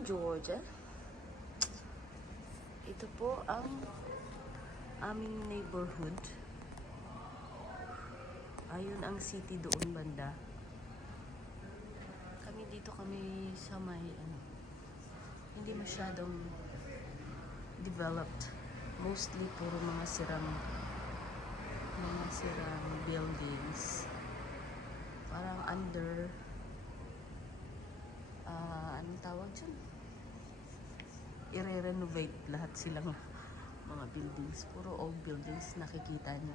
ng Georgia. Ito po ang aming neighborhood. Ayun ang city doon banda. Kami sa may hindi masyadong developed. Mostly puro mga sirang buildings. Parang under anong tawag dyan? I-renovate lahat silang mga buildings. Puro old buildings nakikita nyo.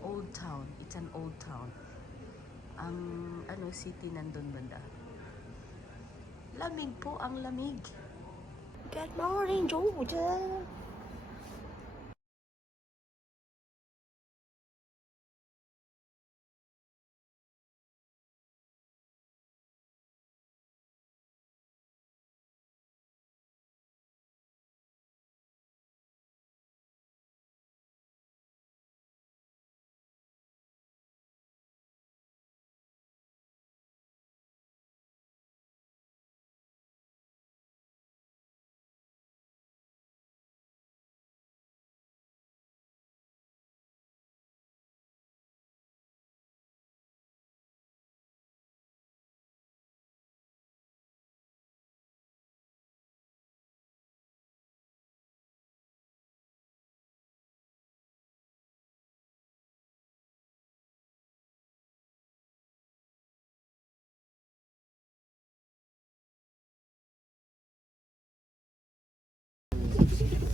Old town. It's an old town. Ang city nandun banda. Lamig po, ang lamig. Good morning, Georgia!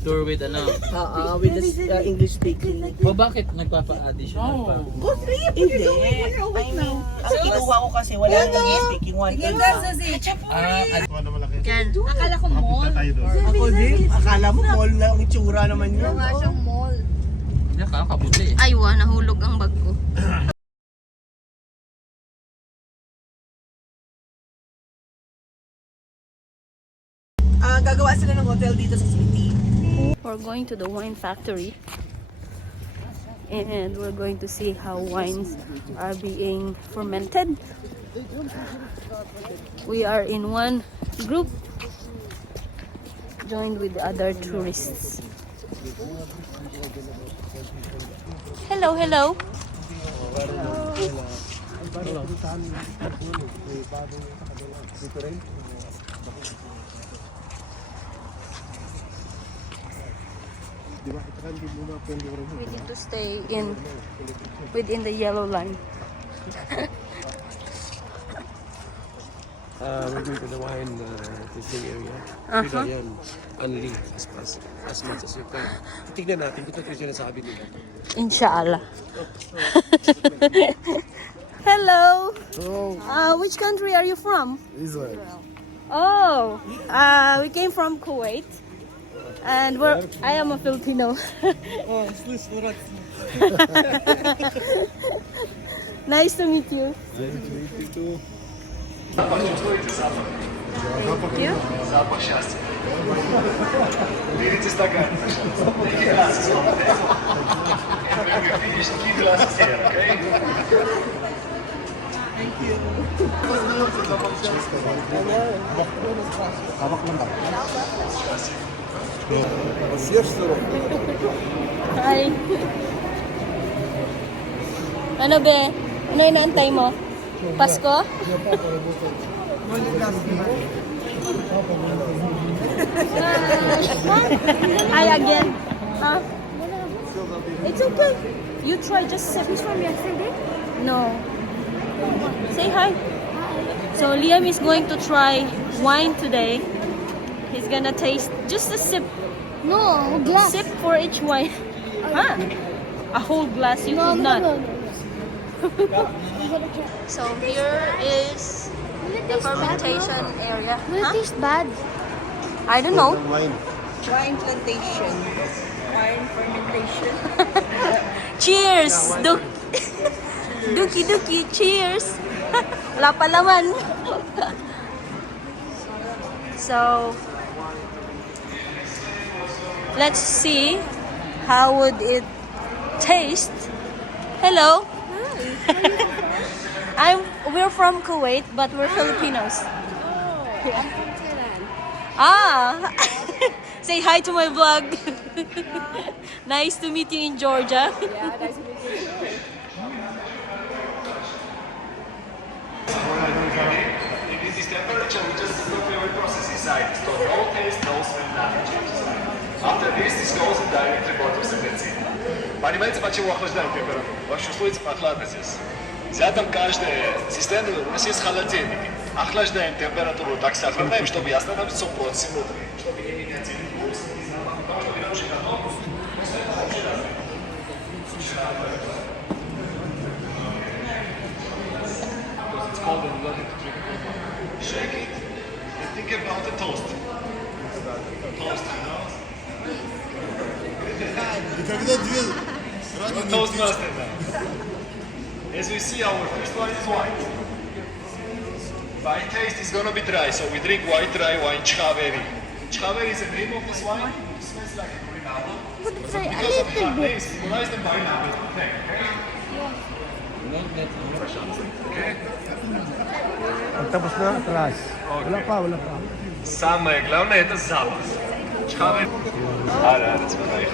Tour with with the English speaking. O bakit nagpapa-additional pa? Hindi. I mean, ang kinuha ko kasi wala English speaking one. Yan, Akala ko mall. Ako din. Akala mo mall na ang itsura naman yun. Nga siyang mall. Hindi, kakabuti eh. Ay, nahulog ang bag ko. Gagawa sila ng hotel dito sa city. We're going to the wine factory and we're going to see how wines are being fermented. We are in one group joined with the other tourists. Hello, hello. We need to stay within the yellow line. We're going to the wine tasting area. Yan, only as much as you can. Tignan natin kung ito yung nasabi nila. Inshallah. Hello. Hello. Which country are you from? Israel. Oh, we came from Kuwait. And I am a Filipino. Nice to meet you. Nice to meet you too. Thank you. Запах счастья. Берите стакан, пожалуйста. Три глаза смотрите. And when we finish, 3 glasses here, okay? Thank you. Hi. Ano be? Ano inaantay mo? Pasko? Hi again. Huh? It's okay. You try just sip. It's from yesterday? No. Say hi. So Liam is going to try wine today. He's gonna taste just a sip. No, glass. Sip for each wine. Huh? A whole glass you could not. So here is the fermentation area. Will it Huh? taste bad? I don't know. Wine plantation. Wine fermentation. Cheers! Duki duki, cheers! Wala pa laman. So, let's see how would it taste. Hello. We're from Kuwait, but we're Filipinos. Ah! Say hi to my vlog. Nice to meet you in Georgia. In this temperature, we just stop every process inside. So no taste, no smell, nothing. After this goes in directly bottles and that's it. Понимаете, почему охлаждаем температуру? Ваши условия прохладность. Взятым каждая система, у нас есть холодильники. Охлаждаем температуру, так сохраняем, чтобы остановиться в процессе внутри. Чтобы не менять вкус, не запах, потому что вина уже готова. It's cold and you don't have to drink it. Shake it and think about the toast. Toast, you know? Toastmaster now. As we see, our first wine is white. By taste, it's gonna be dry, so we drink white dry wine, Chhaveri. Chhaveri is the name of this wine. It smells like a green apple. Because of the hard name, symbolized them by numbers. Okay? Tapos na atras. Wala pa. Самое главное это запах. Chhaveri. That's right.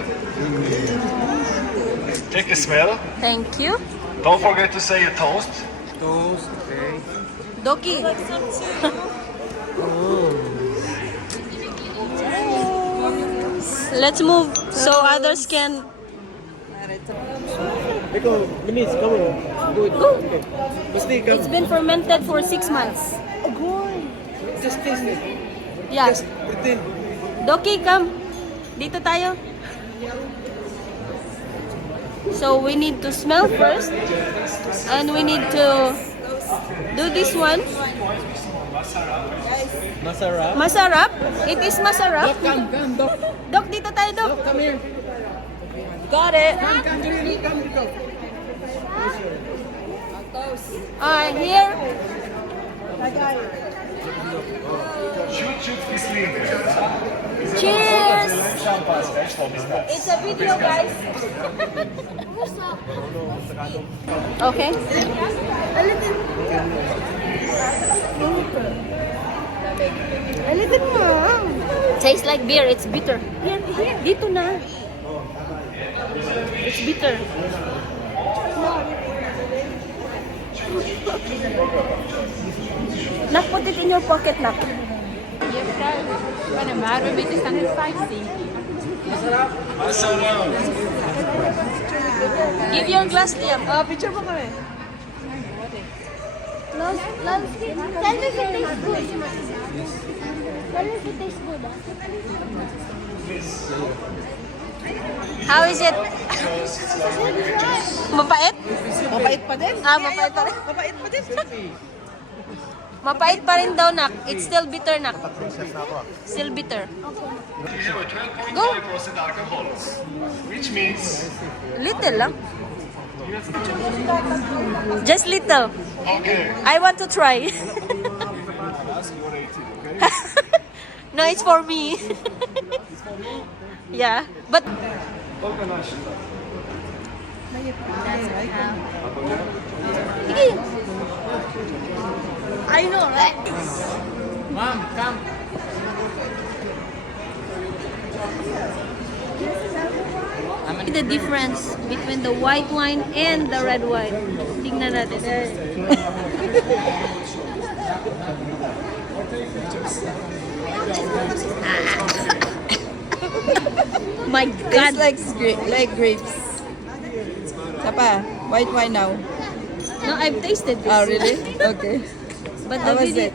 Take a smell. Thank you. Don't forget to say a toast. Toast, okay. Doki. Let's move so others can Eko, Denise, come on. Good. go. Okay. Basti, come. It's been fermented for 6 months. Just taste it. Yeah. Just pretend. Doki, come. Dito tayo. So we need to smell first. And we need to do this one. Masarap. Masarap. It is masarap. Come, Doc. Dok, dito tayo, Dok. Come here. Got it. Come, Julie. Come, dito. Here. Чуть-чуть кислинка. Cheers. Шампанское, что без нас. It's a video, guys. Okay. A little more. Tastes like beer. It's bitter. Dito na. It's bitter. Nak, put it in your pocket, Nak. Give your glass, Liam. Picture mo kami. Tell me if it tastes good. Tell me if it tastes good. How is it? Mapait? Mapait pa din? Mapait pa rin. Mapait pa din? Mapait pa rin daw, Nak. It's still bitter, Nak. Still bitter. We have a 12.5% alcohol, which means Little lang. Just little. okay. I want to try. No, it's for me. Yeah, but Sige. I know, right? Mom, come. The difference between the white wine and the red wine. Tingnan natin. My God. Tastes like grapes. Sapa, white wine now. No, I've tasted this. Oh, really? Okay. But How the was video, it?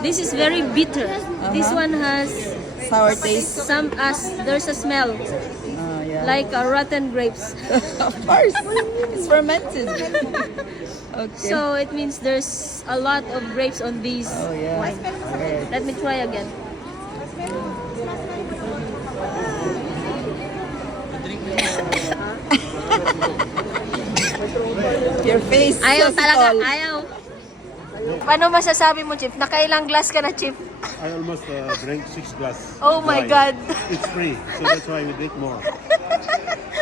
this is very bitter. This one has Sour taste? there's a smell Oh, yeah. like rotten grapes. Of course. It's fermented. Okay. So it means there's a lot of grapes on these Oh, yeah. wine. Alright. Let me try again. Your face. Ayaw says it talaga, all. ayaw. Paano masasabi mo, Chip? Nakailang glass ka na, Chip? I almost drank 6 glass. Oh my wine. God. It's free, so that's why we drink more.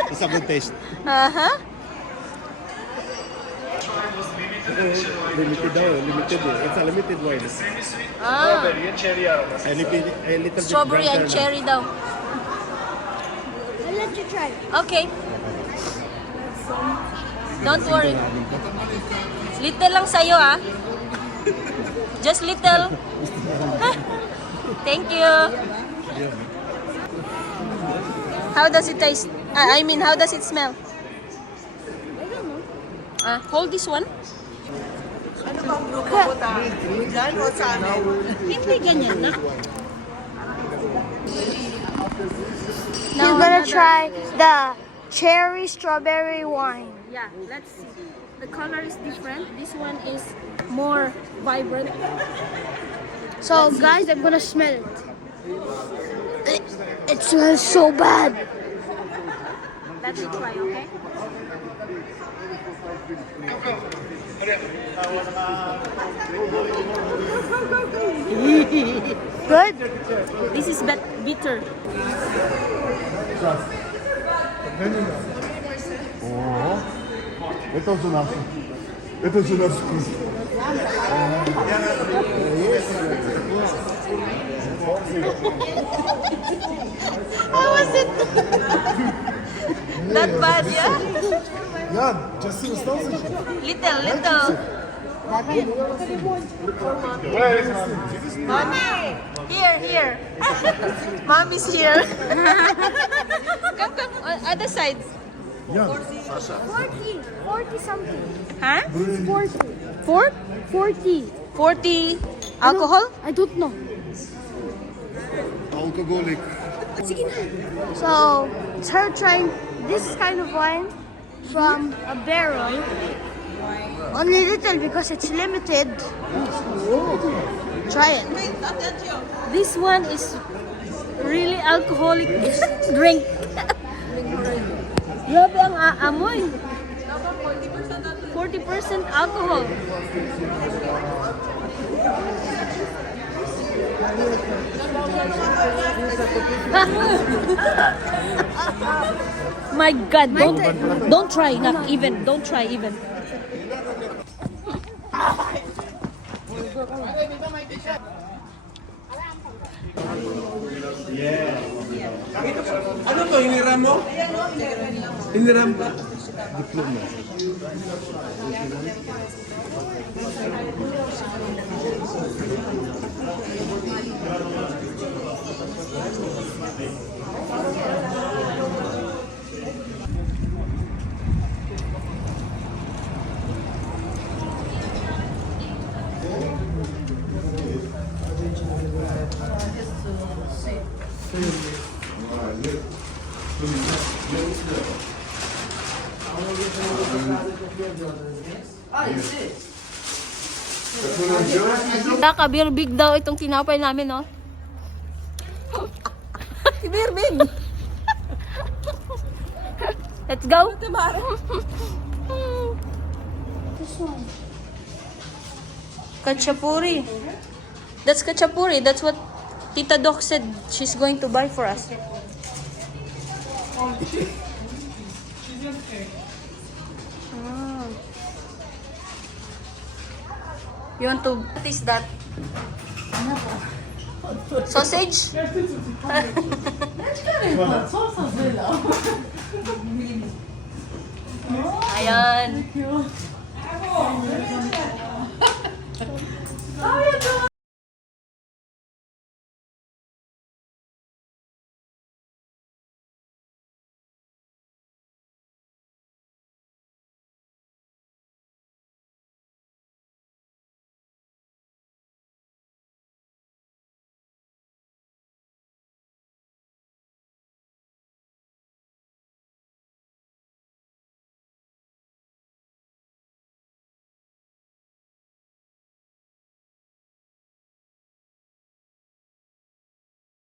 It's a good taste. Uh-huh. Try was limited Limited daw, limited eh. It's a limited wine. Ah, Strawberry and cherry aromas. A little bit strawberry and darker. cherry daw. I'll let you try. Okay. Don't worry. Little lang sa'yo, ah. Just little. Thank you. How does it taste? I mean, how does it smell? Hold this one. Ano bang grupo mo ta? Diyan o sa amin? Hindi ganyan na. We're gonna try the cherry strawberry wine. Yeah, let's see. The color is different. This one is more vibrant. So guys, I'm gonna smell it. It smells so bad. Let me try, okay? Good? This is bitter. Это же наше. Это же наш вкус. How was it? Not bad, yeah? Я, just остался. Little. Mommy! Here. Mommy's here. Come. Other side. 40 something. Huh? 40. 40. 40 alcohol? I don't know. Alcoholic. So, it's her trying this kind of wine from a barrel. Only little because it's limited. Try it. This one is really alcoholic drink. Grabe ang aamoy. 40% alcohol. My God, don't try, not even. Don't try even. Ano to, hiniram mo? Hiniram ka? Diploma. Kabirbig daw itong tinapay namin, no? Kabirbig! Let's go! This one. Kachapuri. That's kachapuri. That's what Tita Doc said she's going to buy for us. Ah. You want to... What is that? Sausage? Ayan.